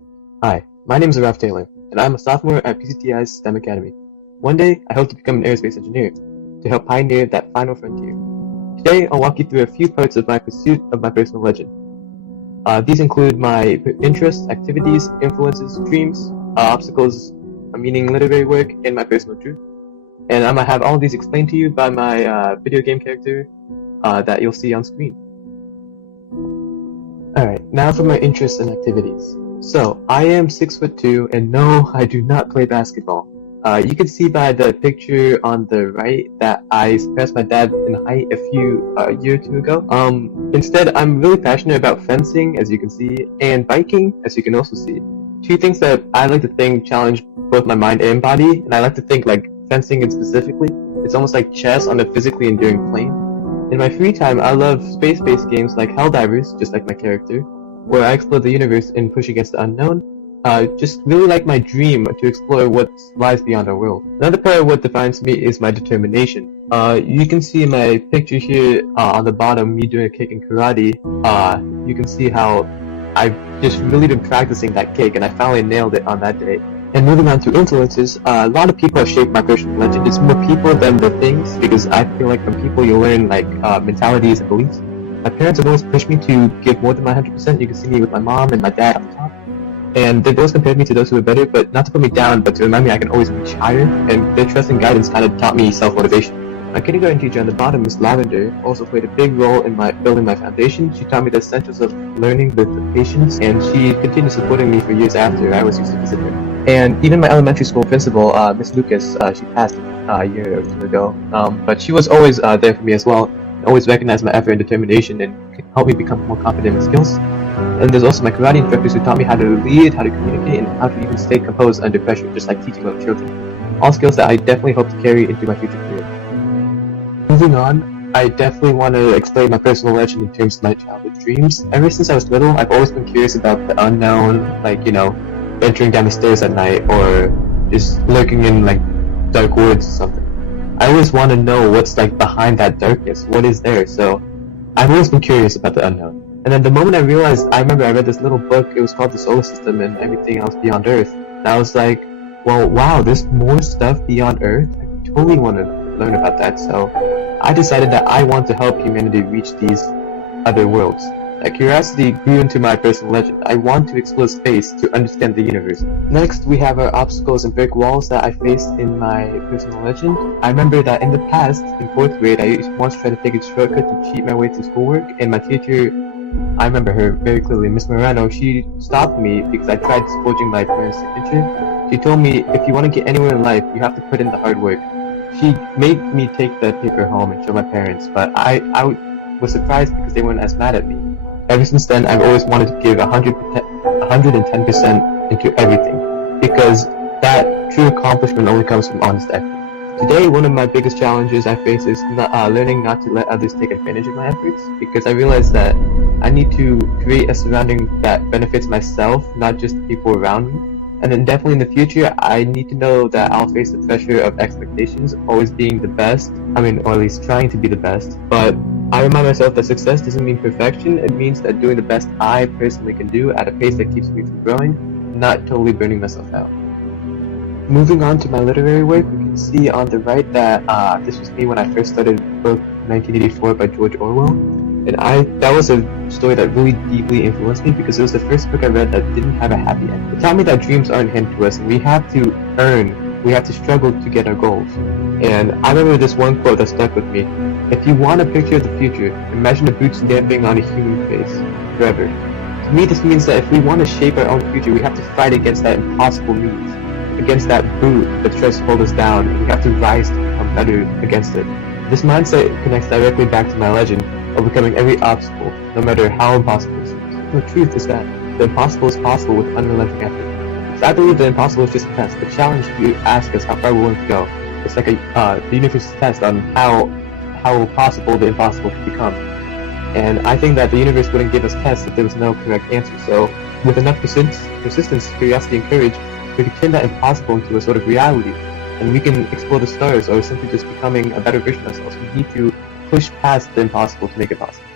Hi, my name is Ralph Taylor, and I'm a sophomore at PCTI's STEM Academy. One day, I hope to become an aerospace engineer to help pioneer that final frontier. Today, I'll walk you through a few parts of my pursuit of my personal legend. These include my interests, activities, influences, dreams, obstacles, meaning literary work, and my personal truth. And I'm going to have all of these explained to you by my video game character that you'll see on screen. Alright, now for my interests and activities. So, I am 6'2", and no, I do not play basketball. You can see by the picture on the right that I surpassed my dad in height a year or two ago. Instead, I'm really passionate about fencing, as you can see, and biking, as you can also see. Two things that I like to think challenge both my mind and body, and I like to think like fencing and specifically. It's almost like chess on a physically enduring plane. In my free time, I love space-based games like Helldivers, just like my character, where I explore the universe and push against the unknown. Just really like my dream to explore what lies beyond our world. Another part of what defines me is my determination. You can see in my picture here on the bottom, me doing a kick in karate. You can see how I've just really been practicing that kick, and I finally nailed it on that day. And moving on to influences, a lot of people have shaped my personal legend. It's more people than the things, because I feel like from people you learn like mentalities and beliefs. My parents have always pushed me to give more than my 100%. You can see me with my mom and my dad on the top. And they've always compared me to those who are better, but not to put me down, but to remind me I can always reach higher. And their trust and guidance kind of taught me self-motivation. My kindergarten teacher on the bottom, Miss Lavender, also played a big role in building my foundation. She taught me the essentials of learning with patience, and she continued supporting me for years after I was used to visit her. And even my elementary school principal, Miss Lucas, she passed a year or two ago, but she was always there for me as well, and always recognized my effort and determination and helped me become more confident in skills. And there's also my karate instructors who taught me how to lead, how to communicate, and how to even stay composed under pressure, just like teaching little children. All skills that I definitely hope to carry into my future career. Moving on, I definitely want to explain my personal legend in terms of my childhood dreams. Ever since I was little, I've always been curious about the unknown, like, venturing down the stairs at night, or just lurking in like dark woods or something. I always want to know what's like behind that darkness, what is there, so I've always been curious about the unknown. And then the moment I realized, I remember I read this little book, it was called The Solar System and Everything Else Beyond Earth, and I was like, well, wow, there's more stuff beyond Earth? I totally want to learn about that, so I decided that I want to help humanity reach these other worlds. That curiosity grew into my personal legend. I want to explore space to understand the universe. Next, we have our obstacles and brick walls that I faced in my personal legend. I remember that in the past, in 4th grade, I once tried to take a shortcut to cheat my way through schoolwork, and my teacher, I remember her very clearly, Miss Morano, she stopped me because I tried forging my parents' signature. She told me, if you want to get anywhere in life, you have to put in the hard work. She made me take the paper home and show my parents, but I was surprised because they weren't as mad at me. Ever since then, I've always wanted to give 110% into everything, because that true accomplishment only comes from honest effort. Today, one of my biggest challenges I face is learning not to let others take advantage of my efforts, because I realize that I need to create a surrounding that benefits myself, not just the people around me. And then definitely in the future, I need to know that I'll face the pressure of expectations, always being the best, or at least trying to be the best. But I remind myself that success doesn't mean perfection, it means that doing the best I personally can do at a pace that keeps me from growing, not totally burning myself out. Moving on to my literary work, you can see on the right that this was me when I first started book 1984 by George Orwell. And that was a story that really deeply influenced me because it was the first book I read that didn't have a happy end. It taught me that dreams aren't handed to us, and we have to struggle to get our goals. And I remember this one quote that stuck with me. If you want a picture of the future, imagine the boot stamping on a human face, forever. To me, this means that if we want to shape our own future, we have to fight against that impossible means, against that boot that tries to hold us down, and we have to rise to become better against it. This mindset connects directly back to my legend, overcoming every obstacle, no matter how impossible it seems. The truth is that the impossible is possible with unrelenting effort. Because I believe the impossible is just a test. The challenge you ask us how far we're willing to go. It's like the universe's test on how possible the impossible can become. And I think that the universe wouldn't give us tests if there was no correct answer. So with enough persistence, curiosity, and courage, we can turn that impossible into a sort of reality. And we can explore the stars, or simply just becoming a better version of ourselves. We need to push past the impossible to make it possible.